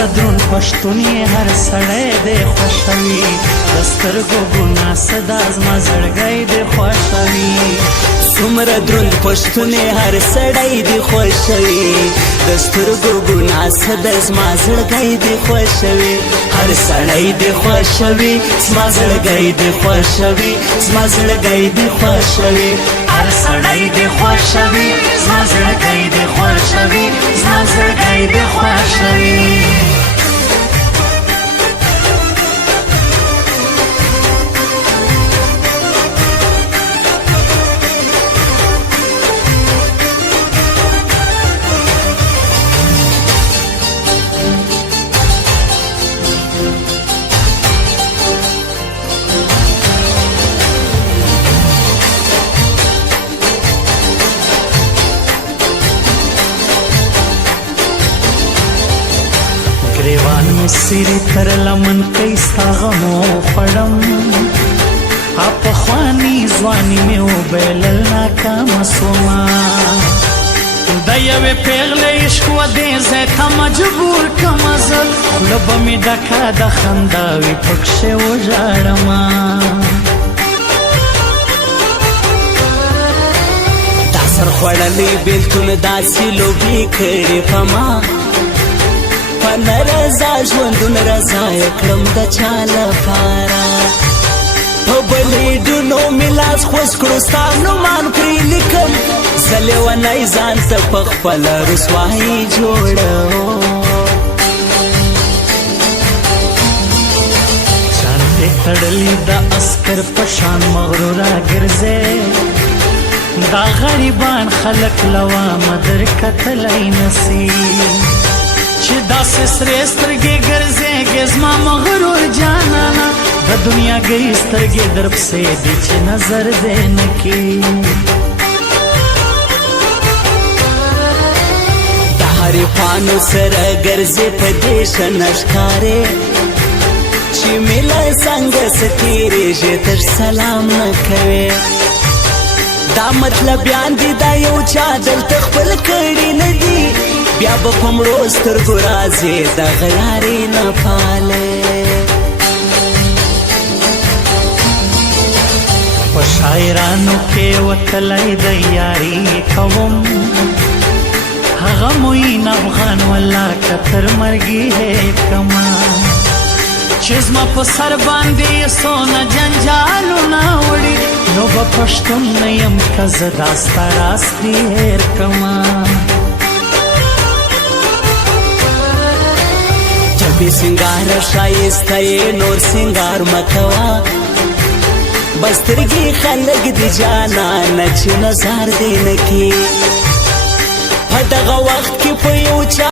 سمره درون پښتون یې هر سړی دی خوښوي د سترګو ګناه صدا زما زړګی دی خوښوي څومره دروند پښتون یې هر سړی دی خوښوي د سترګو ګناه صدا زما زړګی دی خوښوي هر سړی دی خوښوي زما زړګی دی خوښوي زما زړګی دی خوښوي هر سړی دی خوښوي زما زړګی دی خوښوي زما زړګی دی خوښوي گریوان می سیری تر لمن کئی ستا غمو خوڑم آپ خوانی زوانی میں او بیلل ناکام سوما دا یوی پیغل عشق و دیزه تا مجبور کم ازل لبا می ڈکا دا خنداوی پکش و جارما دا سر خوڑلی بیلتون داسی لوبی کری پما نرزا ژوندون رضا کړم د چا لپاره په بلیډونو مې لاس خوش کړو ستا نومان پرې لیکم زه لیونی ځان ته په خپله رسوایي جوړوم شان دې تړلي د عسکر په شان مغروره ګرځې دا غریبان خلک لوامه در کتلی نسی چې داسې سرې سترګې ګرځېږې زما مغرور جانانه د دنیاګۍ سترګې در پسې دي چې نظر دې نه کي د حریفانو سره ګرځې په دې شنه ښکارې چې مې له څنګه څه تېرېږې تر سلام نه کوې دا مطلبیان دي دا یو چا دلته خپل کړي نه دي بیا به په مړو سترګو راځې دغه یارې نه پالې په شاعرانو کې وتلی د یاري کوم هغه موین افغان والله که تر مرګي کما چې زما په سر باندې سونه جنجالونه وړي نو به پښتون نه یم که زه دا ستا راستي هېر کما بی سنگار شایسته نور سنگار مکوا بسترگی خلق دی جانان چې نظر دی نکی په دغه وخت کې په یو چا